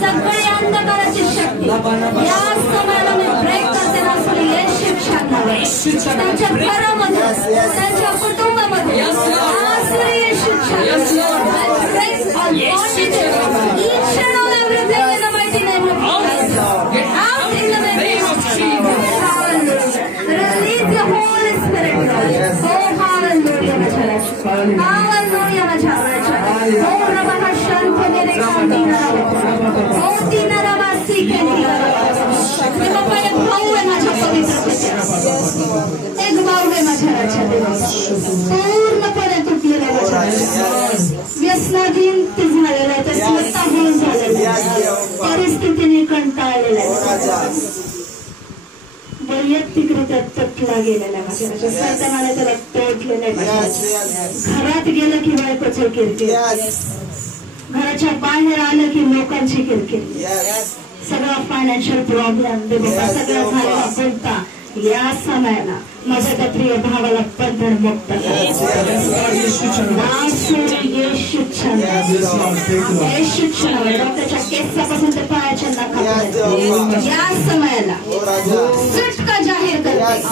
सगळी अंधकाराची शक्ती या समयाला मी ब्रेक करते ना असं येशू छान त्यांच्या घरामध्ये त्यांच्या कुटुंबामध्ये येशू पूर्णपणे तुटलेला व्यसनाधीन ते झालेला आहे, त्या स्वतःहून झालेला परिस्थितीने कंटाळलेला आहे, वैयक्तिकरित्या तुटला गेलेला आहे, सैतानाने त्याला तोडलेलं आहे. घरात गेलं की बायकोचे किरकिर, घराच्या बाहेर आलं की लोकांची किरकिर, सगळा फायनान्शियल प्रॉब्लेम सगळं झालेला बोलता या समयाला माझ्या त्या प्रिय भावाला बंधन मुक्त डॉक्टरच्या केसापासून ते पायाच्या नाकापर्यंत या समयाला सुटका जाहीर करते.